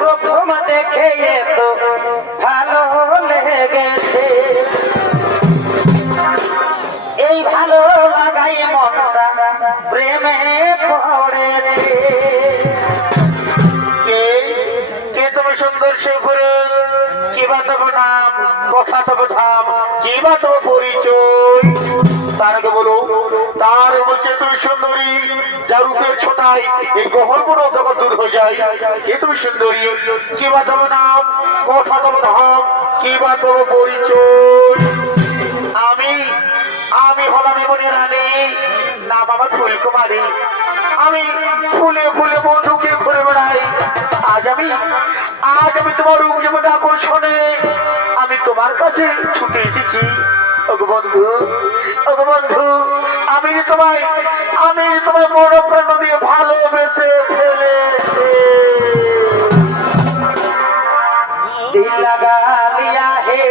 প্রথম দেখে তো ভালো লেগেছে, এই ভালো লাগাই মনটা প্রেমে পড়েছে। কে কে তুমি সুন্দর সেই পুরুষ, কি বা তব নাম, কথা তব ধাম, কি বা তব পরিচয়? তার আগে বলো, তার বলছে তুমি সুন্দরী, যার রূপের ছোটাই এই গহরপুর অন্ধকার দূর হয়ে যায়। কে তুমি সুন্দরী, কি বা তব নাম, কথা তব ধাম, কি বা তব পরিচয়? আমি আমি হলাম এমনি রানী, নাম আমার ফুলকুমারী। আমি ফুলে ফুলে বন্ধুকে ঘুরে বেড়াই। আজ আমি তোমার রূপ যেমন আকর্ষণে আমি তোমার কাছে ছুটে এসেছি। ওগো বন্ধু, ওগো বন্ধু, আমি যে তোমায় মন প্রাণ দিয়ে ভালোবেসে ফেলেছি। दिल लगा लिया है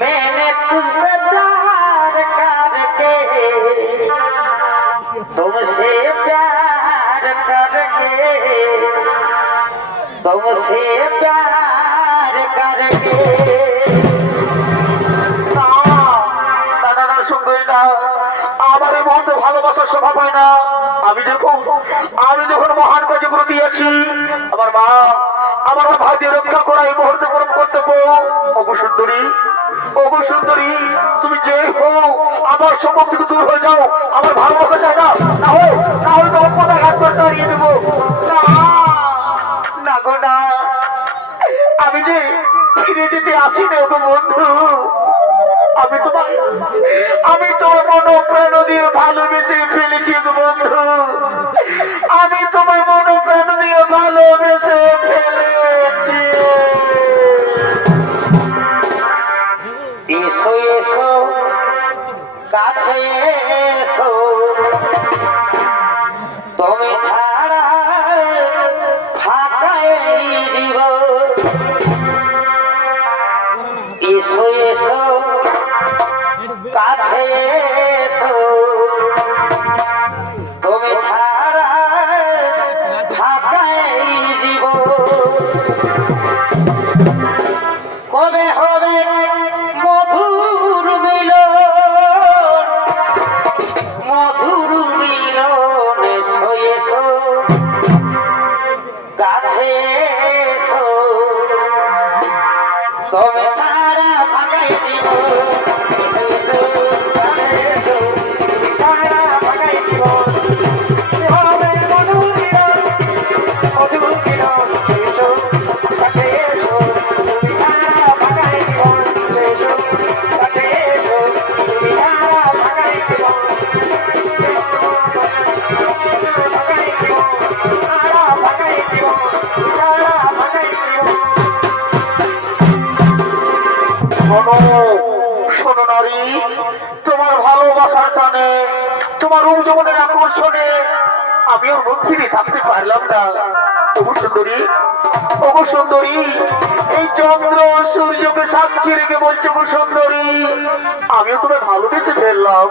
मैंने तुझसे प्यार करके, तुमसे प्यार करके, तुमसे प्यार करके। দাদা শুনবেই না, আমার এই মুহূর্তে ভালোবাসার স্বভাব হয় না। আমি যখন মহান কাজে ব্রতী আছি, আমার মা আমার ভাইদের রক্ষা করা এই মুহূর্তে পরম কর্তব্য। ওগো সুন্দরী, ওগো সুন্দরী, তুমি যে হও আমার সম্মুখ থেকে দূর হয়ে যাও। আমার ভালোবাসা চাই না, না হলে তোমার কোথায় হাত ধরে দাঁড়িয়ে দেবো। না গো না, আমি যে ফিরে যেতে আসি না ওগো বন্ধু। আমি তোমার মন প্রাণ দিয়ে ভালোবেসে ফেলেছি গো বন্ধু। আমি তোমার মন প্রাণ দিয়ে ভালোবেসে ফেলেছি। এসো এসো কাছে এসো, তুমি ছাড়া ফাঁকা এই জীবন। এসো এসো কাছে এসো, তুমি ছাড়া ফাঁকা এই জীবন। কবে হবে মধুর মিলন, মধুর মিলন। এসো এসো কাছে এসো, তুমি ছাড়া ফাঁকা এই জীবন। শোনো নারী, তোমার ভালোবাসার টানে, তোমার রূপ যৌবনের আকর্ষণে আমি ওর মুখ ফিরে থাকতে পারলাম না। ওগো সুন্দরী, ওগো সুন্দরী, এই চন্দ্র সূর্যকে সাক্ষী রেখে বলছে গো সুন্দরী, আমিও তোমায় ভালোবেসে ফেললাম।